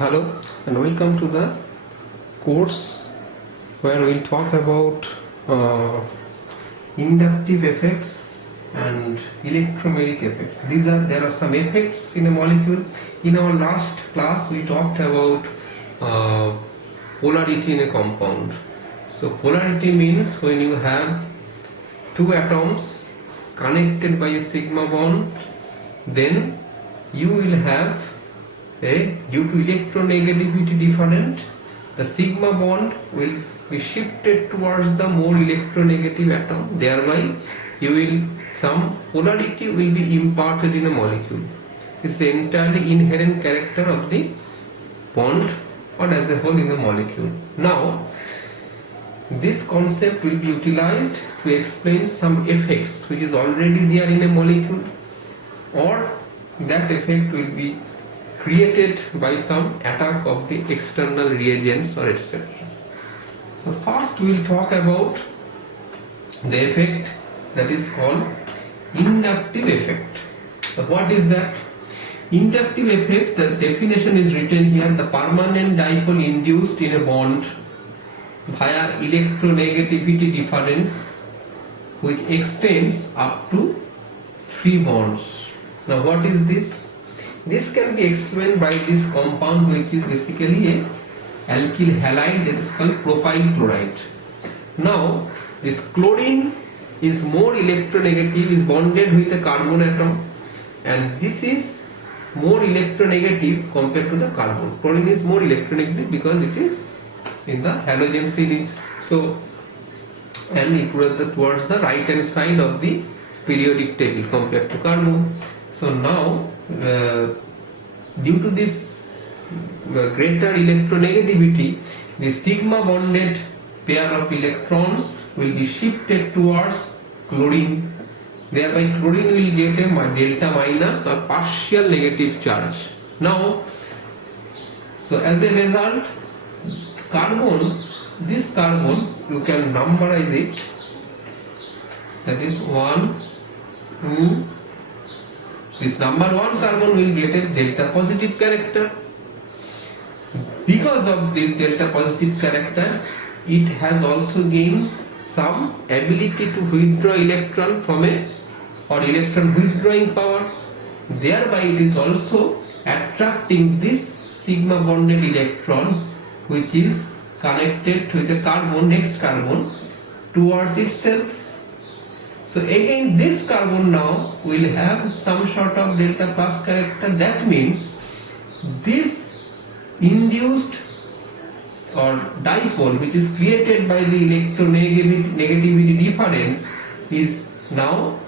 Hello and welcome to the course where we'll talk about inductive effects and electromagnetic effects. There are some effects in a molecule. In our last class we talked about polarity in a compound. So polarity means when you have two atoms connected by a sigma bond, then you will have due to electronegativity different, the sigma bond will be shifted towards the more electronegative atom, thereby some polarity will be imparted in a molecule. This is entirely inherent character of the bond or as a whole in the molecule. Now this concept will be utilized to explain some effects which is already there in a molecule, or that effect will be created by some attack of the external reagents or etc. So first we will talk about the effect that is called inductive effect. So what is that? Inductive effect, the definition is written here: the permanent dipole induced in a bond via electronegativity difference which extends up to 3 bonds. Now what is this? This can be explained by this compound which is basically a alkyl halide, that is called propyl chloride. Now this chlorine is more electronegative, is bonded with a carbon atom, and this is more electronegative compared to the carbon. Chlorine is more electronegative because it is in the halogen series. So and it was towards the right hand side of the periodic table compared to carbon. So now due to this greater electronegativity, the sigma bonded pair of electrons will be shifted towards chlorine. Thereby chlorine will get a delta minus or partial negative charge. Now, so as a result, this carbon you can numberize it, that is 1, 2. This number 1 carbon will get a delta positive character. Because of this delta positive character, it has also gained some ability to withdraw electron from or electron withdrawing power. Thereby it is also attracting this sigma bonded electron which is connected with a carbon, next carbon, towards itself. So again this carbon now will have some sort of delta plus character. That means this induced or dipole which is created by the electronegativity difference is now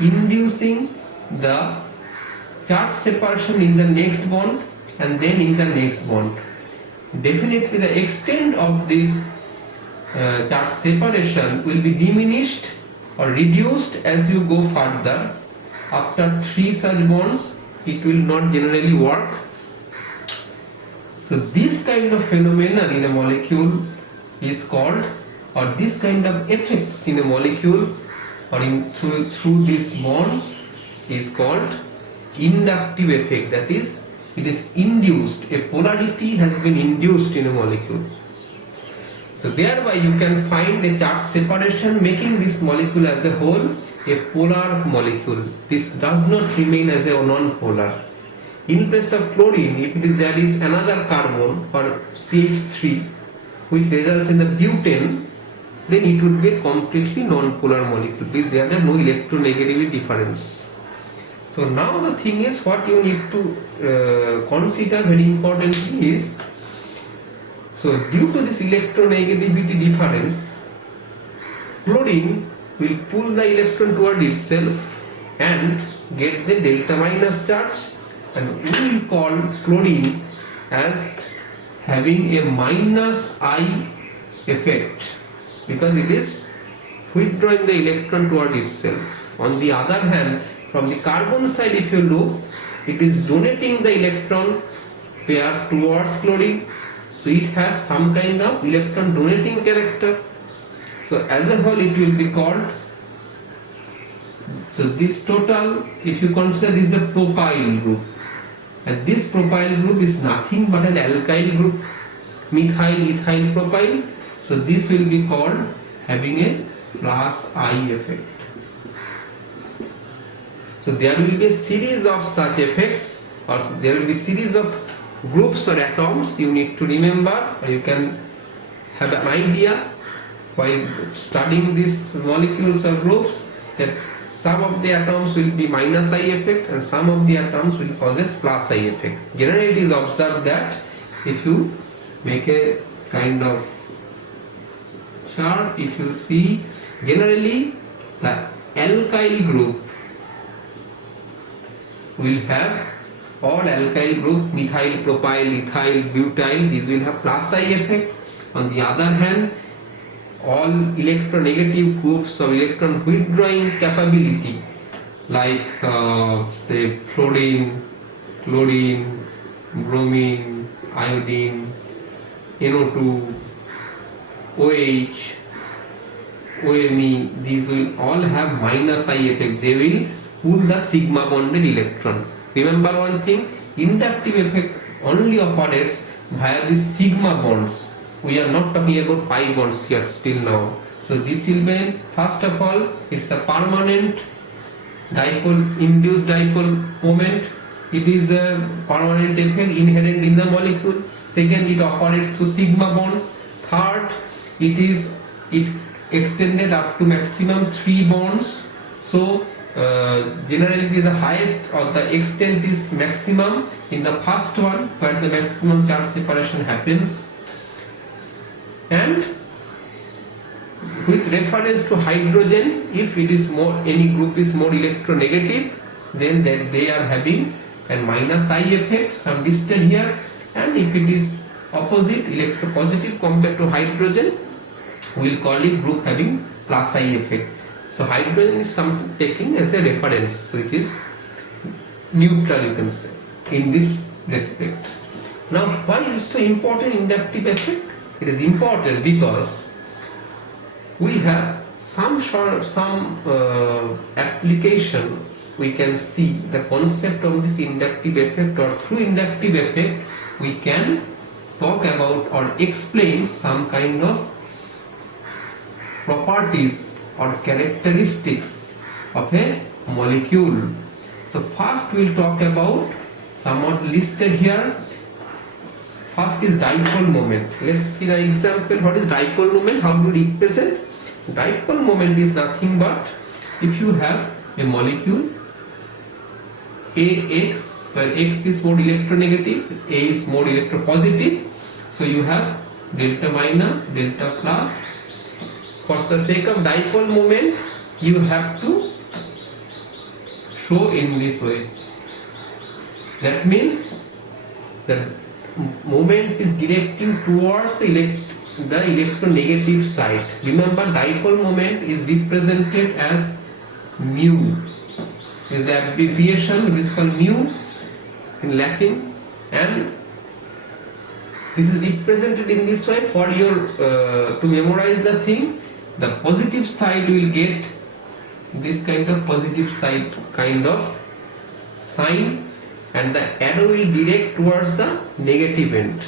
inducing the charge separation in the next bond and then in the next bond. Definitely the extent of this charge separation will be diminished or reduced as you go further. After 3 such bonds it will not generally work. So this kind of phenomenon in a molecule is called, or this kind of effects in a molecule or through these bonds is called inductive effect. That is, it is induced, a polarity has been induced in a molecule. So thereby you can find a charge separation, making this molecule as a whole a polar molecule. This does not remain as a non-polar. In place of chlorine, if there is another carbon or CH3 which results in the butane, then it would be a completely non-polar molecule. There are no electronegativity difference. So now the thing is, what you need to consider very importantly is, so due to this electronegativity difference, chlorine will pull the electron toward itself and get the delta minus charge, and we will call chlorine as having a minus I effect because it is withdrawing the electron toward itself. On the other hand, from the carbon side, if you look, it is donating the electron pair towards chlorine. So it has some kind of electron donating character. So as a whole it will be called, so this total, if you consider this is a propyl group, and this propyl group is nothing but an alkyl group, methyl ethyl propyl. So this will be called having a plus I effect. So there will be a series of such effects, or there will be series of groups or atoms you need to remember, or you can have an idea while studying these molecules or groups that some of the atoms will be minus I effect and some of the atoms will possess plus I effect. Generally it is observed that if you make a kind of chart, if you see, generally the alkyl group will have all alkyl group, methyl, propyl, ethyl, butyl, these will have plus I effect. On the other hand, all electronegative groups of electron withdrawing capability like say fluorine, chlorine, bromine, iodine, NO2, OH, OMe, these will all have minus I effect. They will pull the sigma bonded electron. Remember one thing, inductive effect only operates via the sigma bonds. We are not talking about pi bonds here still now. So this will be, first of all, it's a permanent dipole, induced dipole moment. It is a permanent effect inherent in the molecule. Second, it operates through sigma bonds. Third, it extended up to maximum 3 bonds. So generally the highest or the extent is maximum in the first one where the maximum charge separation happens. And with reference to hydrogen, if it is more, any group is more electronegative, then they are having a minus I effect, some listed here. And if it is opposite, electropositive compared to hydrogen, we will call it group having plus I effect. So hydrogen is some taking as a reference, so it is neutral, you can say, in this respect. Now, why is it so important, inductive effect? It is important because we have some application. We can see the concept of this inductive effect, or through inductive effect we can talk about or explain some kind of properties or characteristics of a molecule. So first we will talk about somewhat listed here. First is dipole moment. Let's see the example. What is dipole moment? How do we represent? Dipole moment is nothing but if you have a molecule AX, where X is more electronegative, A is more electropositive. So you have delta minus, delta plus. For the sake of dipole moment, you have to show in this way. That means the moment is directing towards the electronegative side. Remember, dipole moment is represented as mu. Is the abbreviation which is called mu in Latin, and this is represented in this way for your to memorize the thing. The positive side will get this kind of positive side kind of sign, and the arrow will direct towards the negative end.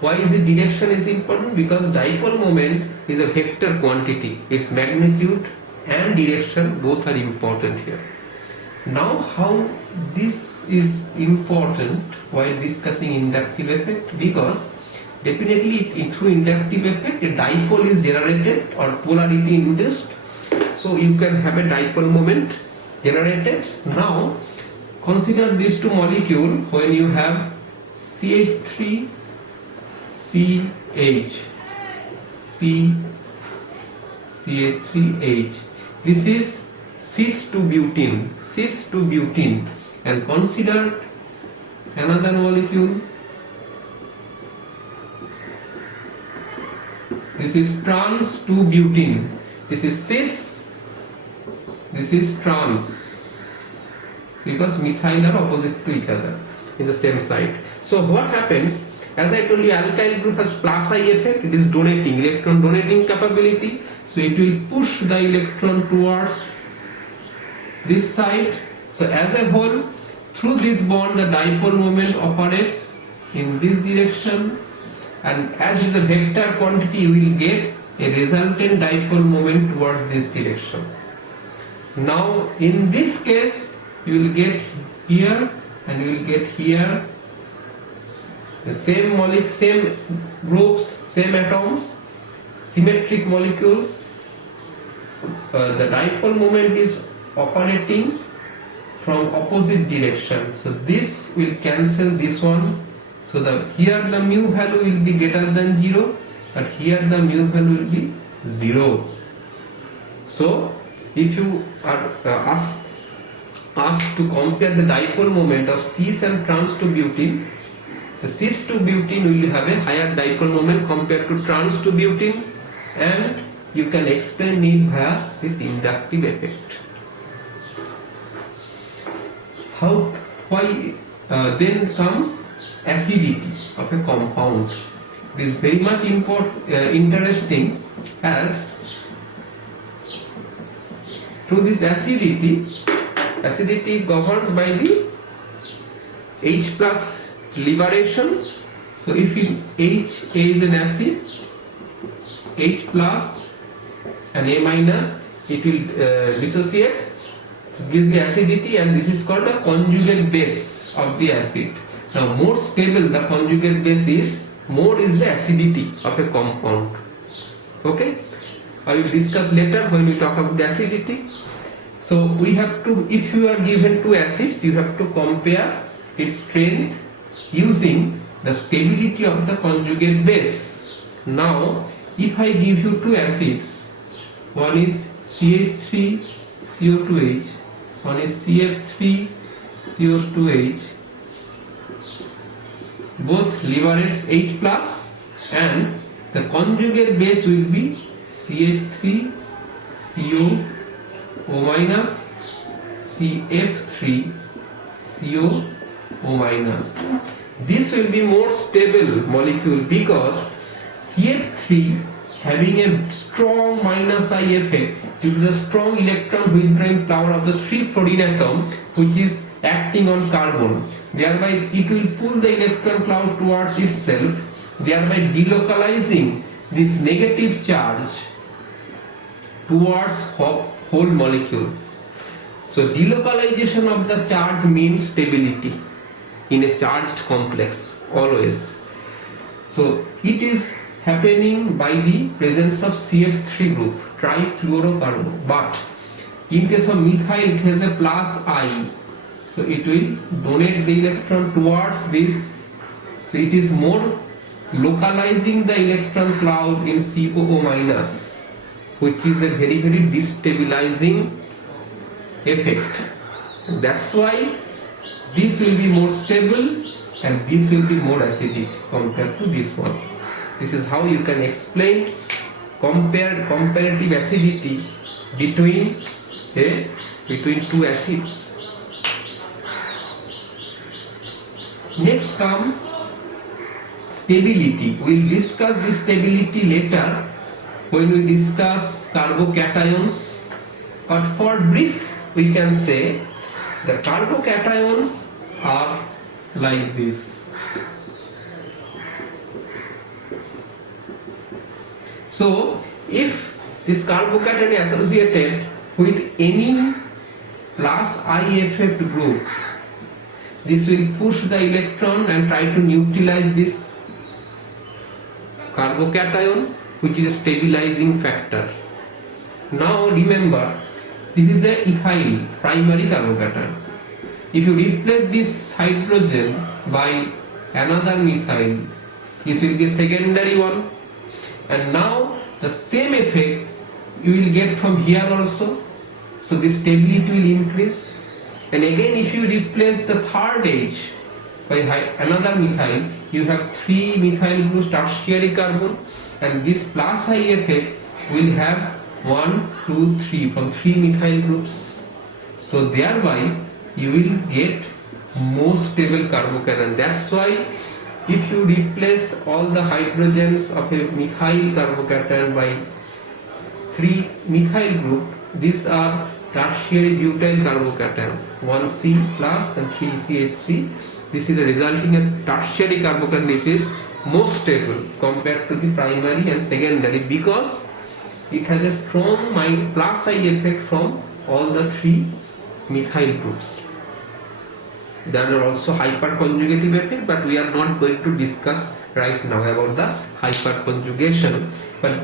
Why is the direction is important? Because dipole moment is a vector quantity. Its magnitude and direction both are important here. Now, how this is important while discussing inductive effect? Because definitely through inductive effect a dipole is generated or polarity induced. So you can have a dipole moment generated. Now consider these two molecules when you have CH3 CH CH3H. This is cis-2-butene, and consider another molecule. This is trans-2-butene. This is cis, this is trans, because methyl are opposite to each other in the same site. So what happens? As I told you, alkyl group has plus I effect. It is donating, electron donating capability. So it will push the electron towards this side. So as a whole, through this bond the dipole moment operates in this direction, and as is a vector quantity you will get a resultant dipole moment towards this direction. Now in this case you will get here and you will get here the same molecule, same groups, same atoms, symmetric molecules. The dipole moment is operating from opposite direction, so this will cancel this one. So here the mu value will be greater than 0, but here the mu value will be 0. So if you are asked to compare the dipole moment of cis and trans to butene, the cis to butene will have a higher dipole moment compared to trans to butene, and you can explain it via this inductive effect. Why then comes acidity of a compound. It is very much interesting, as through this acidity governs by the H plus liberation. So if H is an acid, H plus and A minus, it will dissociates. This gives the acidity, and this is called a conjugate base of the acid. Now more stable the conjugate base is, more is the acidity of a compound. Okay, I will discuss later when we talk about the acidity. So we have to, if you are given two acids, you have to compare its strength using the stability of the conjugate base. Now if I give you two acids, one is CH3 CO2H, one is CF3 CO2H, both liberates H plus, and the conjugate base will be CH3 CO O minus CF3 CO O minus. This will be more stable molecule because CF3 having a strong minus I effect due to the strong electron withdrawing power of the 3-fluorine atom, which is acting on carbon. Thereby it will pull the electron cloud towards itself, thereby delocalizing this negative charge towards whole molecule. So delocalization of the charge means stability in a charged complex always. So it is happening by the presence of CF3 group, trifluorocarbon. But in case of methyl, it has a plus I, so it will donate the electron towards this. So it is more localizing the electron cloud in COO minus, which is a very destabilizing effect. That's why this will be more stable and this will be more acidic compared to this one. This is how you can explain comparative acidity between two acids. Next comes stability. We will discuss this stability later when we discuss carbocations, but for brief we can say the carbocations are like this. So if this carbocation is associated with any plus I effect group, this will push the electron and try to neutralize this carbocation, which is a stabilizing factor. Now remember, this is a ethyl primary carbocation. If you replace this hydrogen by another methyl, this will be a secondary one, and now the same effect you will get from here also. So the stability will increase, and again if you replace the third H by another methyl, you have 3 methyl groups tertiary carbon, and this plus I effect will have 1, 2, 3 from 3 methyl groups. So thereby you will get more stable carbocation. That's why if you replace all the hydrogens of a methyl carbocation by 3 methyl group, these are tertiary butyl carbocation, 1C plus and 3CH3. This is resulting in tertiary carbocation. This is most stable compared to the primary and secondary because it has a strong plus I effect from all the three methyl groups. There are also hyperconjugative effect, but we are not going to discuss right now about the hyperconjugation. But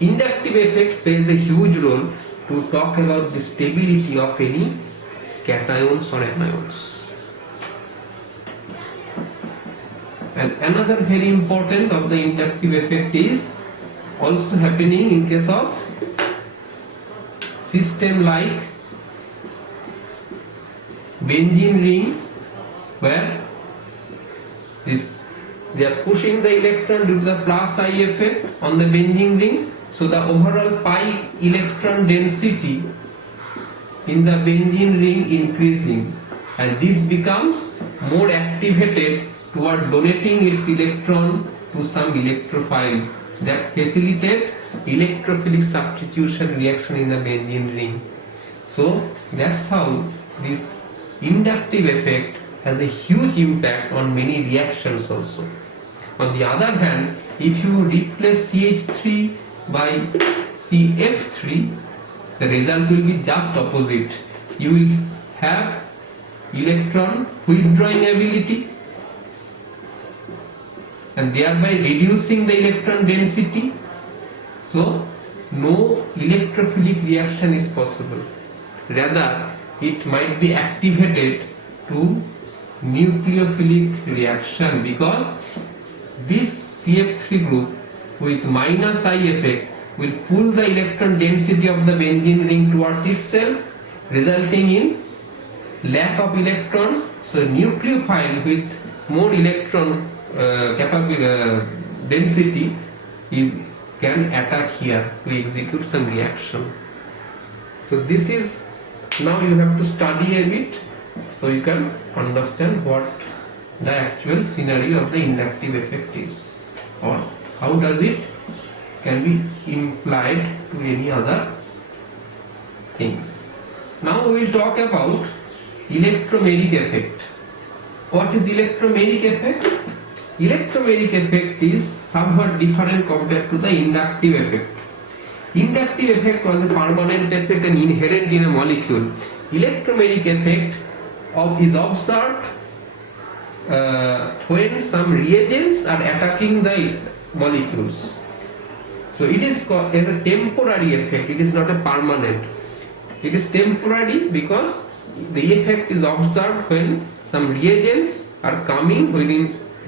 inductive effect plays a huge role to talk about the stability of any cations or anions. And another very important of the inductive effect is also happening in case of system like benzene ring, where they are pushing the electron due to the plus I effect on the benzene ring, so the overall pi electron density in the benzene ring increasing, and this becomes more activated toward donating its electron to some electrophile that facilitate electrophilic substitution reaction in the benzene ring. So that's how this inductive effect has a huge impact on many reactions also. On the other hand, if you replace CH3 by CF3, the result will be just opposite. You will have electron withdrawing ability and thereby reducing the electron density. So no electrophilic reaction is possible. Rather, it might be activated to nucleophilic reaction because this CF3 group with minus I effect will pull the electron density of the benzene ring towards itself, resulting in lack of electrons. So nucleophile with more electron density can attack here to execute some reaction. So this is, now you have to study a bit so you can understand what the actual scenario of the inductive effect is, or how does it can be implied to any other things. Now we will talk about electromagnetic effect. What is electromagnetic effect? Electromagnetic effect is somewhat different compared to the inductive effect. Inductive effect was a permanent effect and inherent in a molecule. Electromagnetic effect is observed when some reagents are attacking the molecules. So it is called as a temporary effect. It is not a permanent. It is temporary because the effect is observed when some reagents are coming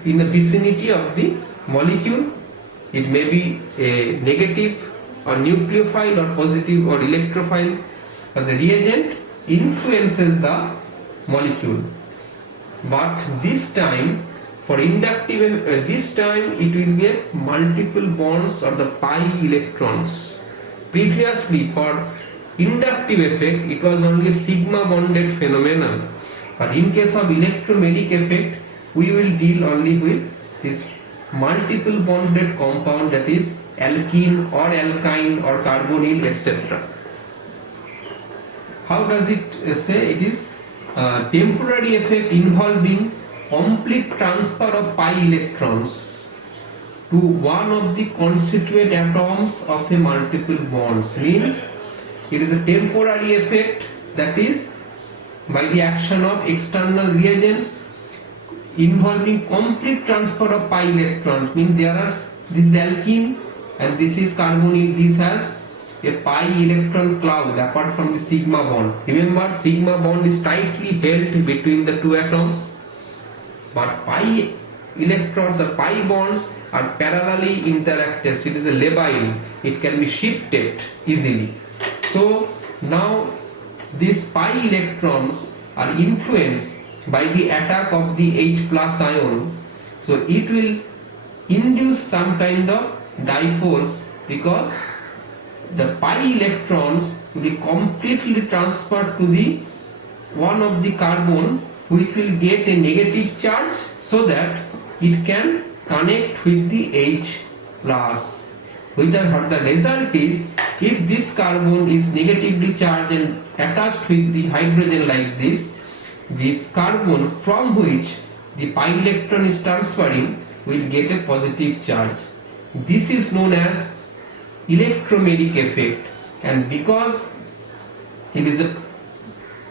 in the vicinity of the molecule. It may be a negative or nucleophile or positive or electrophile, but the reagent influences the molecule. But this time for inductive, this time it will be a multiple bonds or the pi electrons. Previously for inductive effect it was only sigma bonded phenomenon, but in case of electromagnetic effect we will deal only with this multiple bonded compound, that is alkene or alkyne or carbonyl, etc. How does it say? It is temporary effect involving complete transfer of pi electrons to one of the constituent atoms of a multiple bonds. Means it is a temporary effect, that is by the action of external reagents involving complete transfer of pi electrons. Means there are, this is alkene and this is carbonyl, this has a pi electron cloud apart from the sigma bond. Remember, sigma bond is tightly held between the two atoms, but pi electrons or pi bonds are parallelly interacted. So it is a labile, it can be shifted easily. So now these pi electrons are influenced by the attack of the H plus ion. So it will induce some kind of dipoles because the pi electrons will be completely transferred to the one of the carbon, which will get a negative charge so that it can connect with the H plus. What the result is, if this carbon is negatively charged and attached with the hydrogen like this carbon from which the pi electron is transferring will get a positive charge. This is known as electromeric effect, and because it is a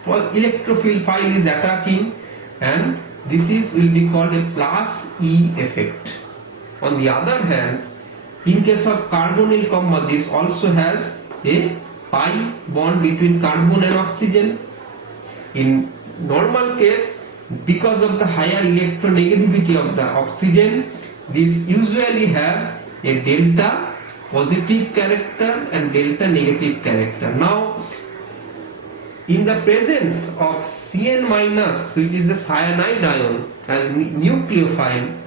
electrophile file is attacking, and this will be called a plus E effect. On the other hand, in case of carbonyl compound, this also has a pi bond between carbon and oxygen. In normal case, because of the higher electronegativity of the oxygen, this usually have a delta positive character and delta negative character. Now, in the presence of Cn minus, which is a cyanide ion as nucleophile,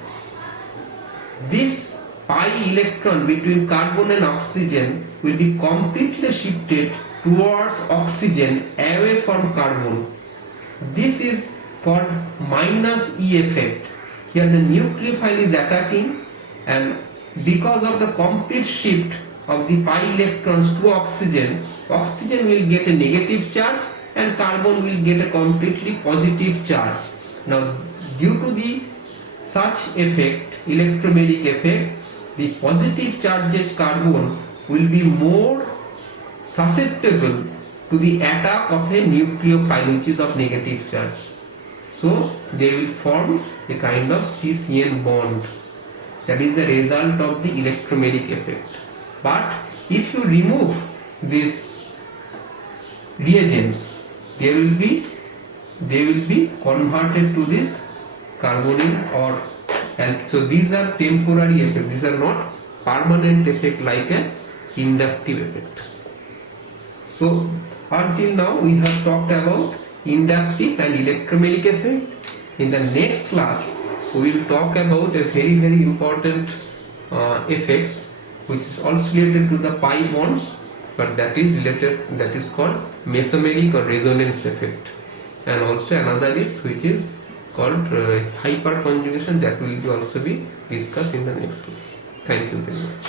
this pi electron between carbon and oxygen will be completely shifted towards oxygen away from carbon. This is called minus E effect. Here the nucleophile is attacking, and because of the complete shift of the pi electrons to oxygen, oxygen will get a negative charge and carbon will get a completely positive charge. Now, due to the such effect, electromeric effect, the positive charged carbon will be more susceptible to the attack of a nucleophile which is of negative charge. So they will form a kind of CCN bond. That is the result of the electromeric effect. But if you remove these reagents, they will be converted to this carbonyl or so these are temporary effects. These are not permanent effect like a inductive effect. So until now we have talked about inductive and electromeric effect. In the next class we will talk about a very important effects which is also related to the pi bonds, but that is called mesomeric or resonance effect, and also another is which is called hyperconjugation, that will also be discussed in the next class. Thank you very much.